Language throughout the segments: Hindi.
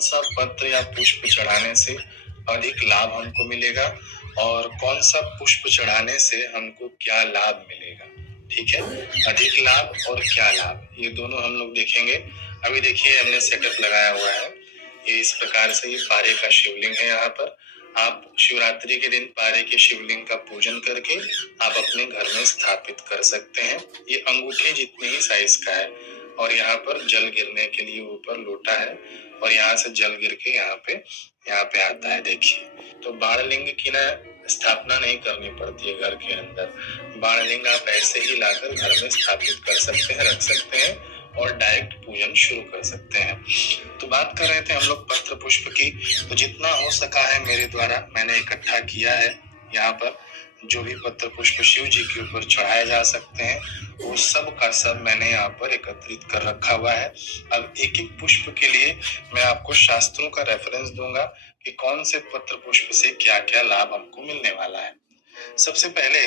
सा पत्र या पुष्प चढ़ाने से अधिक लाभ हमको मिलेगा और कौन सा पुष्प चढ़ाने से हमको क्या लाभ मिलेगा। ठीक है, अधिक लाभ और क्या लाभ, ये दोनों हम लोग देखेंगे। अभी देखिए हमने सेटअप लगाया हुआ है, ये इस प्रकार से, ये पारे का शिवलिंग है। यहाँ पर आप शिवरात्रि के दिन पारे के शिवलिंग का पूजन करके आप अपने घर में स्थापित कर सकते हैं। ये अंगूठे जितने ही साइज का है और यहाँ पर जल गिरने के लिए ऊपर लोटा है और यहाँ से जल गिर के यहाँ पे आता है। देखिए, तो बाणलिंग की ना स्थापना नहीं करनी पड़ती है घर के अंदर। बाणलिंग आप ऐसे ही लाकर घर में स्थापित कर सकते हैं, रख सकते हैं और डायरेक्ट पूजन शुरू कर सकते हैं। तो बात कर रहे थे हम लोग पत्र पुष्प की, तो जितना हो सका है मेरे द्वारा मैंने इकट्ठा किया है। यहाँ पर जो भी पत्र पुष्प शिव जी के ऊपर चढ़ाए जा सकते हैं वो सब का सब मैंने यहाँ पर एकत्रित कर रखा हुआ है। अब एक एक पुष्प के लिए मैं आपको शास्त्रों का रेफरेंस दूंगा कि कौन से पत्र पुष्प से क्या क्या लाभ हमको मिलने वाला है। सबसे पहले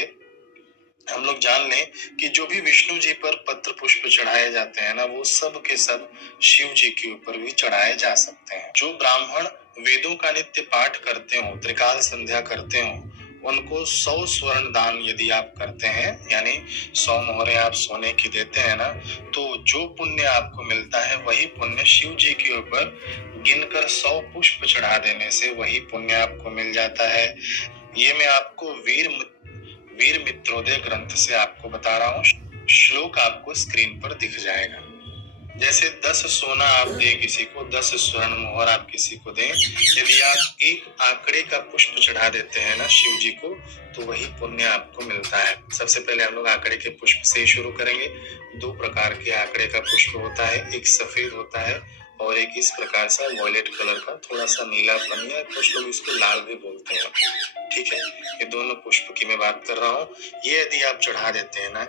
हम लोग जान लें कि जो भी विष्णु जी पर पत्र पुष्प चढ़ाए जाते हैं ना, वो सब के सब शिव जी के ऊपर भी चढ़ाए जा सकते हैं। जो ब्राह्मण वेदों का नित्य पाठ करते हो, त्रिकाल संध्या करते हो, उनको 100 स्वर्ण दान यदि आप करते हैं, यानी 100 मोहरें आप सोने की देते हैं ना, तो जो पुण्य आपको मिलता है वही पुण्य शिव जी के ऊपर गिनकर 100 पुष्प चढ़ा देने से वही पुण्य आपको मिल जाता है। ये मैं आपको वीर मित्रोदय ग्रंथ से आपको बता रहा हूँ। श्लोक आपको स्क्रीन पर दिख जाएगा। जैसे 10 सोना आप दे किसी को, 10 स्वर्ण मोहर आप किसी को दें, यदि आप एक आंकड़े का पुष्प चढ़ा देते हैं ना शिव जी को, तो वही पुण्य आपको मिलता है। सबसे पहले हम लोग आंकड़े के पुष्प से ही शुरू करेंगे। 2 प्रकार के आंकड़े का पुष्प होता है, एक सफेद होता है और एक इस प्रकार सा वॉयलेट कलर का, थोड़ा सा नीलापन, या कुछ लोग इसको लाल भी बोलते हैं। ठीक है, ये दोनों पुष्प की मैं बात कर रहा हूँ। ये यदि आप चढ़ा देते हैं ना,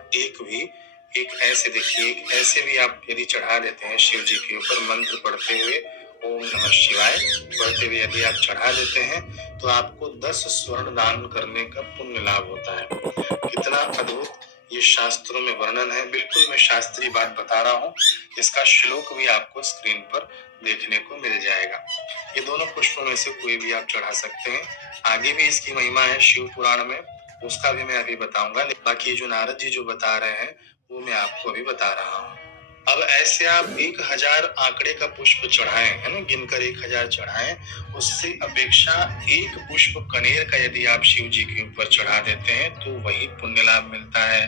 एक ऐसे देखिए, एक ऐसे भी आप यदि चढ़ा देते हैं शिव जी के ऊपर मंत्र पढ़ते हुए, ओम नमः शिवाय पढ़ते हुए यदि आप चढ़ा देते हैं, तो आपको 10 स्वर्ण दान करने का पुण्य लाभ होता है। कितना अद्भुत ये शास्त्रों में वर्णन है। बिल्कुल मैं शास्त्रीय बात बता रहा हूँ। इसका श्लोक भी आपको स्क्रीन पर देखने को मिल जाएगा। ये दोनों पुष्पों में से कोई भी आप चढ़ा सकते हैं। आगे भी इसकी महिमा है शिव पुराण में, उसका भी मैं अभी बताऊंगा। बाकी जो नारद जी जो बता रहे हैं वो मैं आपको अभी बता रहा हूँ। अब ऐसे आप 1000 आंकड़े का पुष्प चढ़ाएं, है ना, गिनकर 1000 चढ़ाएं, उससे अपेक्षा एक पुष्प कनेर का यदि आप शिव जी के ऊपर चढ़ा देते हैं तो वही पुण्य लाभ मिलता है।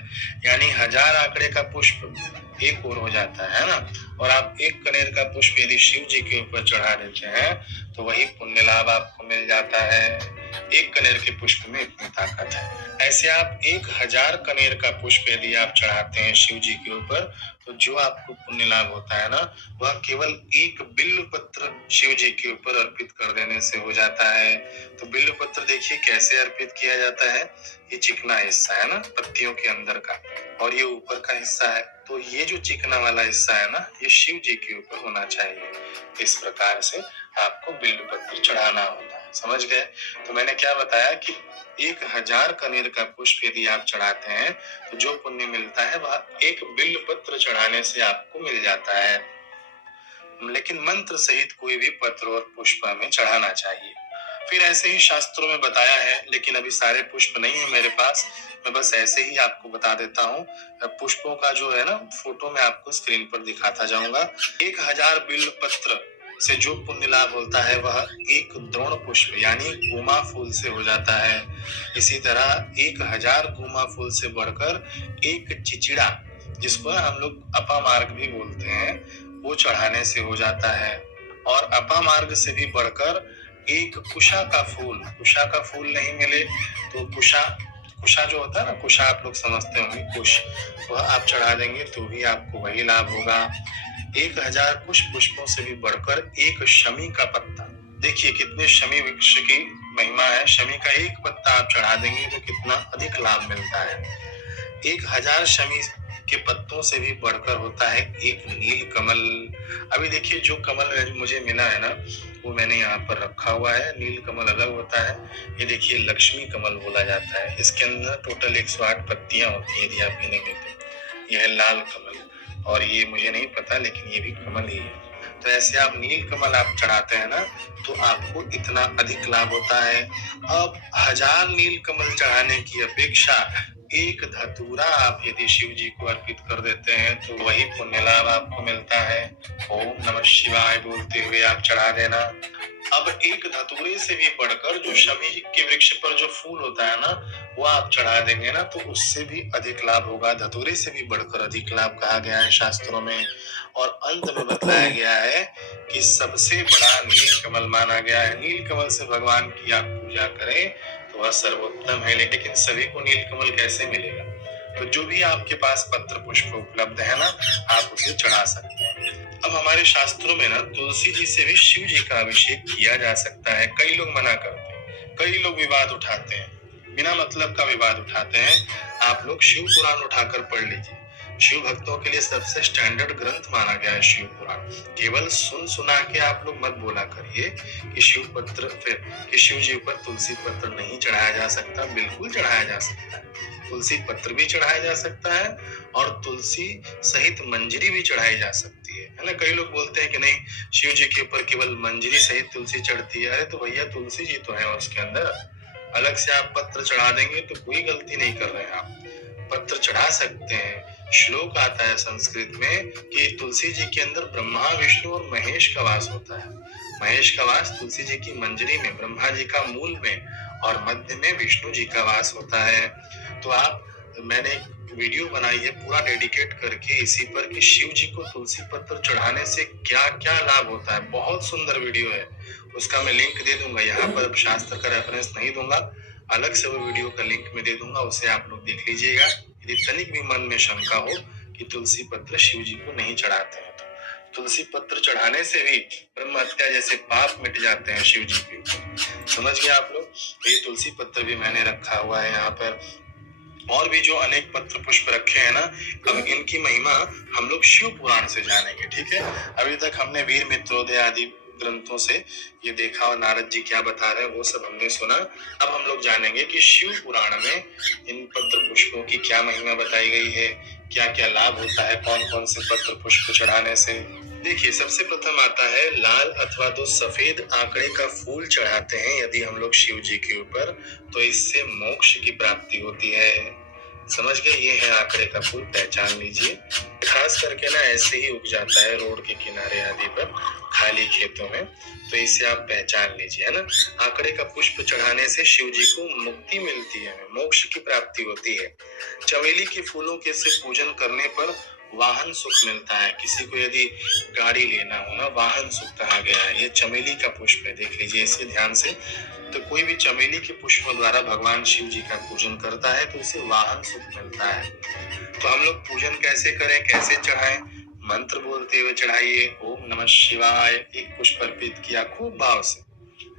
यानी 1000 आंकड़े का पुष्प एक और हो जाता है ना, और आप एक कनेर का पुष्प यदि शिव जी के ऊपर चढ़ा देते हैं तो वही पुण्य लाभ आपको मिल जाता है। एक कनेर के पुष्प में इतनी ताकत है। ऐसे आप 1000 कनेर का पुष्प यदि आप चढ़ाते हैं शिव जी के ऊपर, तो जो आपको पुण्य लाभ होता है ना, वह केवल एक बिल्व पत्र शिव जी के ऊपर अर्पित कर देने से हो जाता है। तो बिल्व पत्र देखिए कैसे अर्पित किया जाता है। ये चिकना हिस्सा है ना पत्तियों के अंदर का, और ये ऊपर का हिस्सा है। तो ये जो चिकना वाला हिस्सा है ना, ये शिव जी के ऊपर होना चाहिए। इस प्रकार से आपको बिल्व पत्र चढ़ाना होता है। समझ गए? तो मैंने क्या बताया कि 1000 कनेर का पुष्प यदि आप चढ़ाते हैं तो जो पुण्य मिलता है वह एक बिल्व पत्र चढ़ाने से आपको मिल जाता है। लेकिन मंत्र सहित कोई भी पत्र और पुष्प हमें चढ़ाना चाहिए। फिर ऐसे ही शास्त्रों में बताया है, लेकिन अभी सारे पुष्प नहीं है मेरे पास, मैं बस ऐसे ही आपको बता देता हूँ। पुष्पों का जो है ना फोटो मैं आपको स्क्रीन पर दिखाता जाऊंगा। 1000 बिल्व पत्र से जो पुण्य लाभ होता है वह एक द्रोण पुष्प यानी गुमा फूल से हो जाता है। इसी तरह 1000 गुमा फूल से बढ़कर एक चिचिड़ा, जिसको हम लोग अपामार्ग भी बोलते हैं, वो चढ़ाने से हो जाता है। और अपामार्ग से भी बढ़कर एक कुशा का फूल नहीं मिले तो कुशा जो होता है ना, कुशा आप लोग समझते होंगे, कुश, वह आप चढ़ा देंगे तो भी आपको वही लाभ होगा। 1000 कुश पुष्पों से भी बढ़कर एक शमी का पत्ता, देखिए कितने शमी वृक्ष की महिमा है। शमी का एक पत्ता आप चढ़ा देंगे तो कितना अधिक लाभ मिलता है। 1000 शमी के पत्तों से भी बढ़कर होता है एक नील कमल। अभी देखिए जो कमल मुझे मिला है ना, वो मैंने यहाँ पर रखा हुआ है। नील कमल अलग होता है, ये देखिए लक्ष्मी कमल बोला जाता है। इसके अंदर टोटल 108 पत्तियां होती है यदि आप गिनेंगे तो। यह है लाल कमल, और ये मुझे नहीं पता लेकिन ये भी कमल ही है। तो ऐसे आप नील कमल आप चढ़ाते हैं ना, तो आपको इतना अधिक लाभ होता है। अब 1000 नील कमल चढ़ाने की अपेक्षा एक धतूरा आप यदि शिव जी को अर्पित कर देते हैं तो वही पुण्य लाभ आपको मिलता है। ओम नमः शिवाय बोलते हुए आप चढ़ा देना। अब एक धतूरे से भी बढ़कर जो शमी के वृक्ष पर जो फूल होता है ना, वो आप चढ़ा देंगे ना, तो उससे भी अधिक लाभ होगा। धतूरे से भी बढ़कर अधिक लाभ कहा गया है शास्त्रों में। और अंत में बताया गया है कि सबसे बड़ा नील कमल माना गया है। नील कमल से भगवान की आप पूजा करें तो वह सर्वोत्तम है। लेकिन सभी को नील कमल कैसे मिलेगा? तो जो भी आपके पास पत्र पुष्प उपलब्ध है ना, आप उसे चढ़ा सकते हैं। अब हमारे शास्त्रों में ना तुलसी जी से भी शिव जी का अभिषेक किया जा सकता है। कई लोग मना करते हैं, कई लोग विवाद उठाते हैं, बिना मतलब का विवाद उठाते हैं। आप लोग शिव पुराण उठाकर पढ़ लीजिए। शिव भक्तों के लिए सबसे स्टैंडर्ड ग्रंथ माना गया है शिव पुराण। केवल सुन सुना के आप लोग मत बोला करिए कि शिव पत्र फिर कि शिव जी पर तुलसी पत्र नहीं चढ़ाया जा सकता। बिल्कुल चढ़ाया जा सकता है। तुलसी पत्र भी चढ़ाया जा सकता है और तुलसी सहित मंजरी भी चढ़ाई जा सकती है ना। कई लोग बोलते हैं कि नहीं, शिव जी के ऊपर केवल मंजरी सहित तुलसी चढ़ती है। अरे तो भैया तुलसी जी तो है उसके अंदर, अलग से आप पत्र चढ़ा देंगे तो कोई गलती नहीं कर रहे हैं आप, पत्र चढ़ा सकते हैं। श्लोक आता है संस्कृत में कि तुलसी जी के अंदर ब्रह्मा विष्णु और महेश का वास होता है। महेश का वास तुलसी जी की मंजरी में, ब्रह्मा जी का मूल में और मध्य में विष्णु जी का वास होता है। तो आप, मैंने एक वीडियो बनाई है पूरा डेडिकेट करके इसी पर कि शिव जी को तुलसी पत्र चढ़ाने से क्या क्या लाभ होता है। बहुत सुंदर वीडियो है, उसका मैं लिंक दे दूंगा। यहाँ पर शास्त्र का रेफरेंस नहीं दूंगा, अलग से वो वीडियो का लिंक में दे दूंगा, उसे आप लोग देख लीजिएगा। यदि तनिक भी मन में शंका हो कि तुलसी पत्र शिव जी को नहीं चढ़ाते हैं तो तुलसी पत्र चढ़ाने से भी ब्रह्म हत्या जैसे पाप मिट जाते हैं शिव जी के ऊपर। समझ गए आप लोग? ये तुलसी पत्र भी मैंने रखा हुआ है यहाँ पर, और भी जो अनेक पत्र पुष्प रखे हैं ना, अब इनकी महिमा हम लोग शिव पुराण से जानेंगे। ठीक है, अभी तक हमने वीर मित्रोदय आदि ग्रंथों से ये देखा और नारद जी क्या बता रहे हैं वो सब हमने सुना। अब हम लोग जानेंगे कि शिव पुराण में इन पत्र पुष्पों की क्या महिमा बताई गई है, क्या क्या लाभ होता है, कौन कौन से पत्र पुष्प चढ़ाने से। देखिए, सबसे प्रथम आता है लाल अथवा तो सफेद आंकड़े का फूल चढ़ाते हैं यदि हम लोग शिव जी के ऊपर, तो इससे मोक्ष की प्राप्ति होती है। समझ गए? ये है आंकड़े का फूल, पहचान लीजिए। खास करके ना ऐसे ही उग जाता है रोड के किनारे आदि पर, खाली खेतों में, तो इसे आप पहचान लीजिए, है ना। आंकड़े का पुष्प चढ़ाने से शिव जी को मुक्ति मिलती है, मोक्ष की प्राप्ति होती है। चमेली के फूलों के से पूजन करने पर वाहन सुख मिलता है। किसी को यदि गाड़ी लेना हो ना, वाहन सुख कहा गया है। ये चमेली का पुष्प है, देख लीजिए इसे ध्यान से। तो कोई भी चमेली के पुष्पों द्वारा भगवान शिव जी का पूजन करता है तो उसे वाहन सुख मिलता है। तो हम लोग पूजन कैसे करें, कैसे चढ़ाएं? मंत्र बोलते हुए चढ़ाइए। ओम नमः शिवाय, एक पुष्प अर्पित किया खूब भाव से,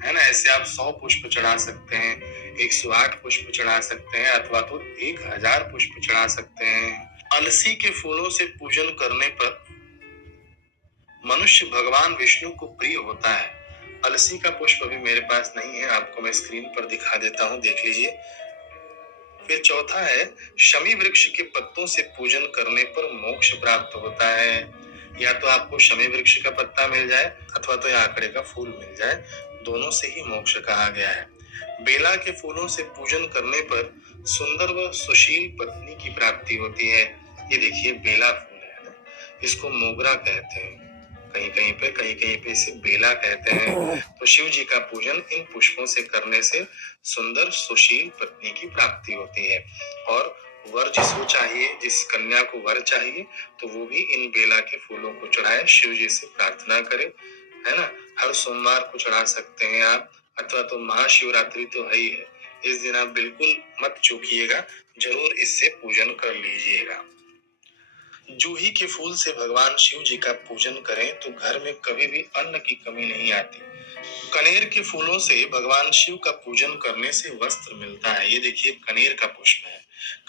है ना। ऐसे आप 100 पुष्प चढ़ा सकते हैं, 108 पुष्प चढ़ा सकते हैं, अथवा तो 1000 पुष्प चढ़ा सकते हैं। अलसी के फूलों से पूजन करने पर मनुष्य भगवान विष्णु को प्रिय होता है। अलसी का पुष्प अभी मेरे पास नहीं है, आपको मैं स्क्रीन पर दिखा देता हूँ, देख लीजिए। फिर चौथा है शमी वृक्ष के पत्तों से पूजन करने पर मोक्ष प्राप्त होता है। या तो आपको शमी वृक्ष का पत्ता मिल जाए अथवा तो आंकड़े का फूल मिल जाए, दोनों से ही मोक्ष कहा गया है। बेला के फूलों से पूजन करने पर सुंदर व सुशील पत्नी की प्राप्ति होती है। ये देखिए बेला फूल है ना, इसको मोगरा कहते हैं, कहीं कहीं पे इसे बेला कहते हैं। तो शिव जी का पूजन इन पुष्पों से करने से सुंदर सुशील पत्नी की प्राप्ति होती है। और वर जिसको चाहिए, जिस कन्या को वर चाहिए, तो वो भी इन बेला के फूलों को चढ़ाए, शिव जी से प्रार्थना करे, है ना। हर सोमवार को चढ़ा सकते हैं आप, अथवा तो महाशिवरात्रि तो है ही है, इस दिन आप बिल्कुल मत चूकिएगा, जरूर इससे पूजन कर लीजिएगा। जूही के फूल से भगवान शिव जी का पूजन करें तो घर में कभी भी अन्न की कमी नहीं आती। कनेर के फूलों से भगवान शिव का पूजन करने से वस्त्र मिलता है। ये देखिए कनेर का पुष्प है।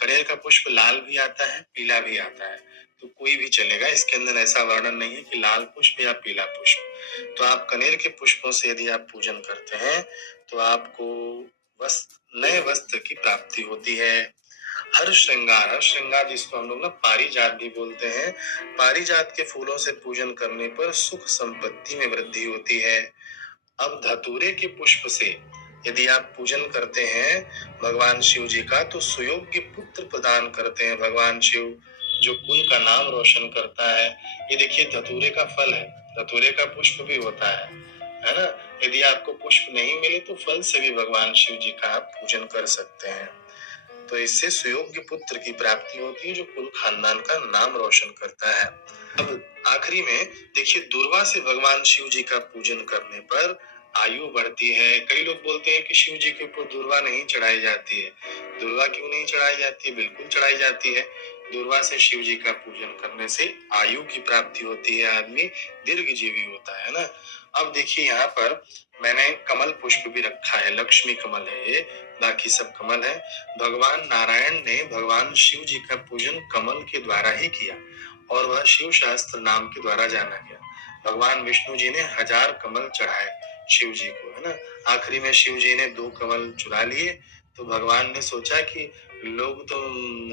कनेर का पुष्प लाल भी आता है, पीला भी आता है, तो कोई भी चलेगा, इसके अंदर ऐसा वर्णन नहीं है कि लाल पुष्प या पीला पुष्प। तो आप कनेर के पुष्पों से यदि आप पूजन करते हैं तो आपको नए वस्त्र की प्राप्ति होती है। हर श्रृंगार जिसको हम लोग ना पारिजात भी बोलते हैं, पारिजात के फूलों से पूजन करने पर सुख संपत्ति में वृद्धि होती है। अब धतूरे के पुष्प से यदि आप पूजन करते हैं भगवान शिव जी का, तो सुयोग्य पुत्र प्रदान करते हैं भगवान शिव, जो कुल का नाम रोशन करता है। ये देखिए धतूरे का फल है, धतूरे का पुष्प भी होता है ना। यदि आपको पुष्प नहीं मिले तो फल से भी भगवान शिव जी का आप पूजन कर सकते हैं। तो इससे सुयोग्य पुत्र की प्राप्ति होती है, जो कुल खानदान का नाम रोशन करता है। अब आखिरी में देखिए, दुर्वा से भगवान शिव जी का पूजन करने पर आयु बढ़ती है। कई लोग बोलते हैं कि शिव जी के ऊपर दुर्वा नहीं चढ़ाई जाती है। दुर्वा क्यों नहीं चढ़ाई जाती है? बिल्कुल चढ़ाई जाती है। दुर्वा से शिव जी का पूजन करने से आयु की प्राप्ति होती है, आदमी दीर्घजीवी होता है ना। अब देखिए यहाँ पर मैंने कमल पुष्प भी रखा है, लक्ष्मी कमल है ये, बाकी सब कमल है। भगवान नारायण ने भगवान शिव जी का पूजन कमल के द्वारा ही किया और वह शिव शास्त्र नाम के द्वारा जाना गया। भगवान विष्णु जी ने 1000 कमल चढ़ाए शिव जी को, है ना। आखिरी में शिव जी ने 2 कमल चुरा लिए, तो भगवान ने सोचा कि लोग तो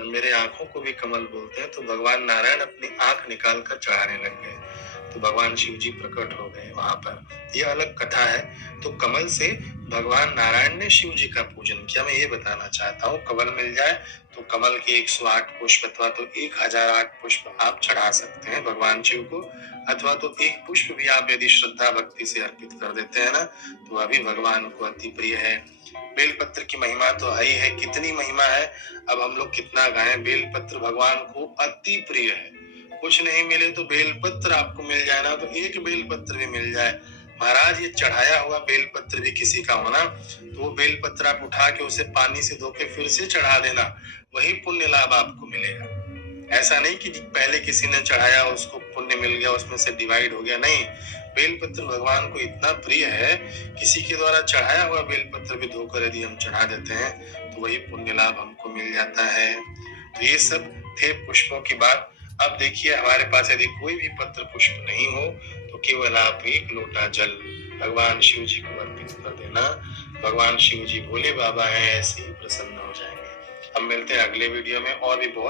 मेरे आंखों को भी कमल बोलते हैं, तो भगवान नारायण अपनी आंख निकाल कर चढ़ाने लग गए, तो भगवान शिव जी प्रकट हो गए वहां पर। यह अलग कथा है। तो कमल से भगवान नारायण ने शिव जी का पूजन किया। मैं ये बताना चाहता हूँ, कमल मिल जाए तो कमल के 108 पुष्प अथवा तो 1008 पुष्प आप चढ़ा सकते हैं भगवान शिव को, अथवा तो एक पुष्प भी आप यदि श्रद्धा भक्ति से अर्पित कर देते हैं ना, तो वह भी भगवान को अति प्रिय है। बेलपत्र की महिमा तो है ही है, कितनी महिमा है, अब हम लोग कितना गाएं। बेलपत्र भगवान को अति प्रिय है। कुछ नहीं मिले तो बेलपत्र आपको मिल जाए ना, तो एक बेलपत्र भी मिल जाए, महाराज ये चढ़ाया हुआ बेलपत्र भी किसी का होना, तो वो बेलपत्र आप उठा के उसे पानी से धो के फिर से चढ़ा देना, वही पुण्य लाभ आपको मिलेगा। ऐसा नहीं कि पहले किसी ने चढ़ाया उसको पुण्य मिल गया, उसमें से डिवाइड हो गया, नहीं। बेलपत्र भगवान को इतना प्रिय है, किसी के द्वारा चढ़ाया हुआ बेलपत्र भी धोकर यदि हम चढ़ा देते हैं तो वही पुण्य लाभ हमको मिल जाता है। तो ये सब थे पुष्पों की बात। अब देखिए, हमारे पास यदि कोई भी पत्र पुष्प नहीं हो तो केवल आप एक लोटा जल भगवान शिव जी को अर्पित कर देना। भगवान शिव जी भोले बाबा हैं, ऐसे ही प्रसन्न हो जाएंगे। हम मिलते हैं अगले वीडियो में और भी बहुत